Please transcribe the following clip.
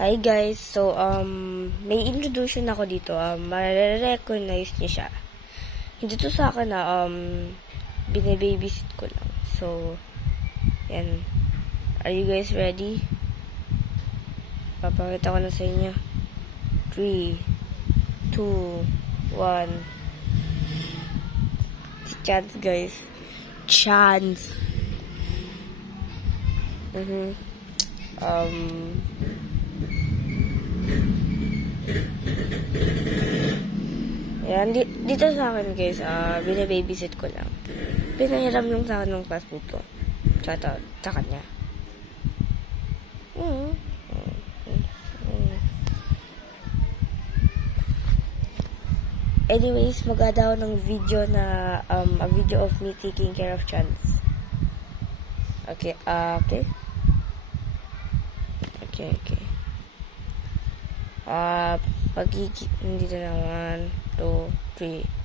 Hi guys, so may introduction ako dito, ma-recognize niyo siya. Hindi to sa akin na bine-babysit ko lang. So, yan. Are you guys ready? Papakita ko na sa inyo. 3, 2, 1. Si Chance guys. Chance. Yan, dito sa akin guys, bine-babysit ko lang. Pinahiram lang sa akin ng classmate ko. Shoutout sa kanya. Anyways, mag-aada ako ng video na, a video of me taking care of Chance. Okay, okay. Dito na 1, 2, 3.